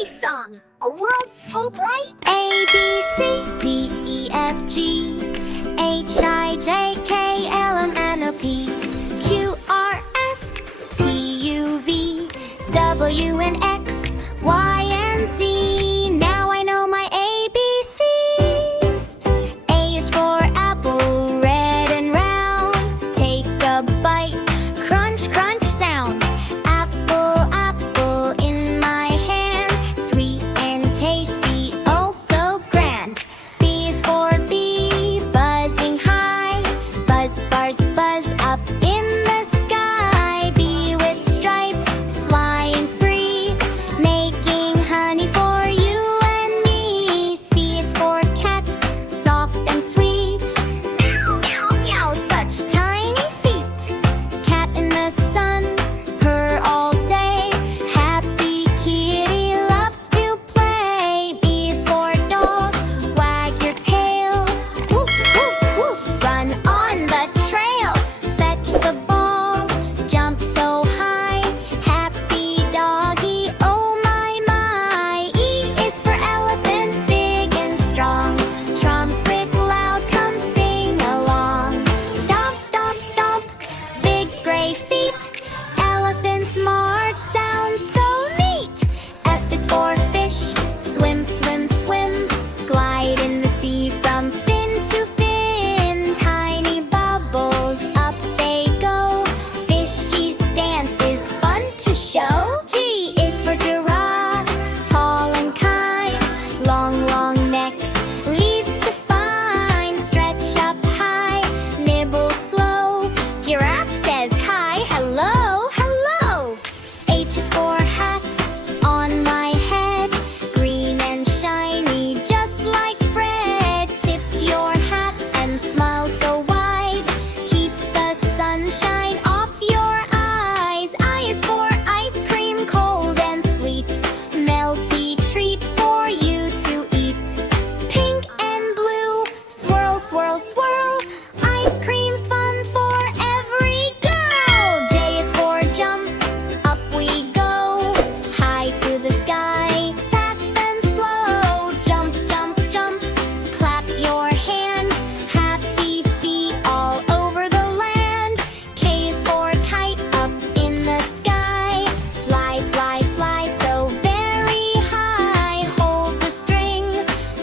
happy song. A world so bright. A, B, C, D, E, F, G, H, I, J, K, L, M, N, O, P, Q, R, S, T, U, V, W, and X, Y, and Z. Now I know my ABCs. A is for apple, red and round. Take a bite, crunch, crunch sound. Apple, apple in my hand. Sweet and tasty, oh so grand. B is for bee, buzzing high. Buzz, buzz, buzz up in the sky. Bee with stripes, flying free, making honey for you and me. C is for cat, soft and sweet. Meow, meow, meow, such tiny feet. Cat in the sun, purr all day. Happy kitty loves to play. B is for dog, wag your tail. Woof, woof, woof, run on the trail. Fetch the ball, jump so high. Happy doggy, oh my, my. E is for elephant, big and strong. Trumpet loud, come sing along. Stomp, stomp, stomp, big gray feet. Elephants march, sounds so neat. F is for fish, swim, swim, swim. Glide in the sea from fin to fin. Tiny bubbles, up they go. Fishy's dance is fun to show. G is for giraffe, tall and kind. Long, long neck, leaves to find. Stretch up high, nibble slow. Giraffe says hi, hello, hello. H is for hat, on my head. Green and shiny, just like Fred. Tip your hat and smile so wide. Keep the sunshine off your eyes. I is for ice cream, cold and sweet. Melty treat for you to eat. Pink and blue, swirl, swirl, swirl. Ice cream's fun for every girl. J is for jump, up we go. High to the sky, fast and slow. Jump, jump, jump, clap your hand. Happy feet all over the land. K is for kite, up in the sky. Fly, fly, fly so very high. Hold the string,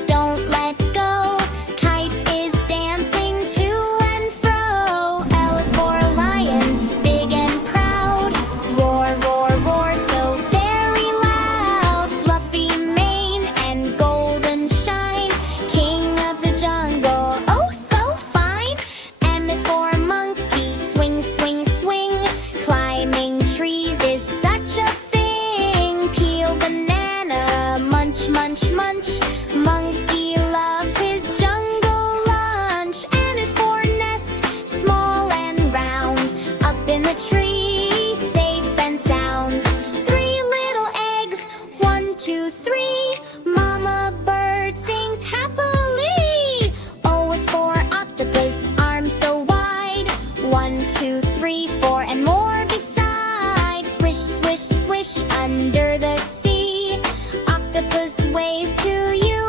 don't let go. Kite is dancing to and fro. L is for lion, big and proud. Roar, roar, roar so very loud. Fluffy mane and golden shine. King of the jungle, oh so fine. M is for monkey, swing, swing, swing. Climbing trees is such a thing. Peel banana, munch, munch, munch. Monkey loves his jungle lunch. N is for nest, small and round. Up in the tree, safe and sound. 3 little eggs, 1, 2, 3. Mama bird sings happily. O is for octopus, arms so wide. 1, 2, 3, 4, and more besides. Swish, swish, swish under the sea. Octopus waves to you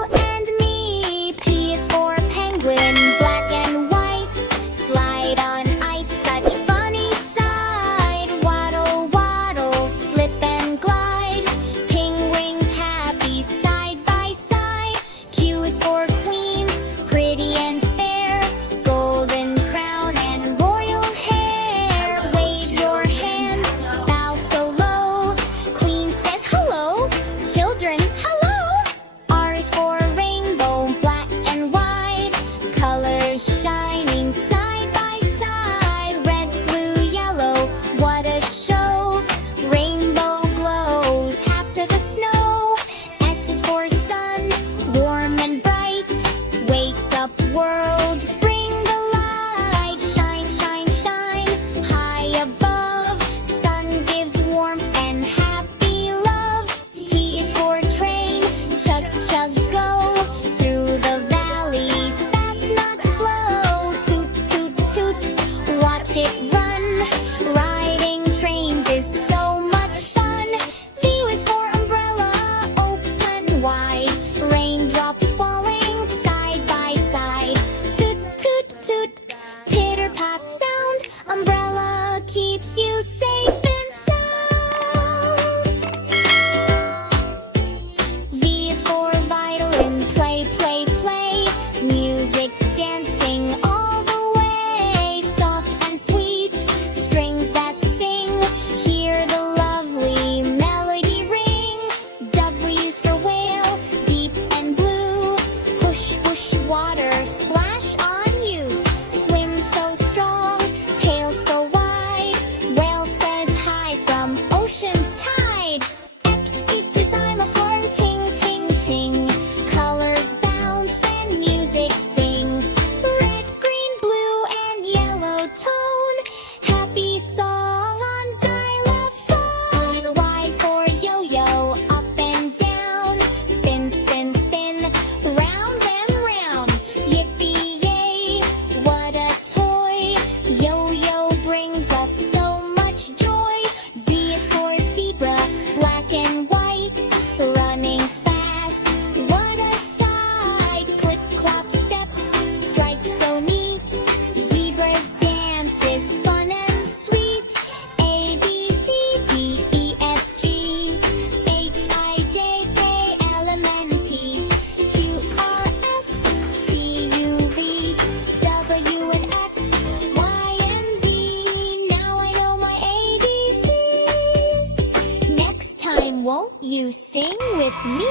Won't you sing with me?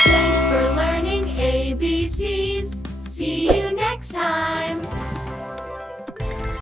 Thanks for learning ABCs. See you next time.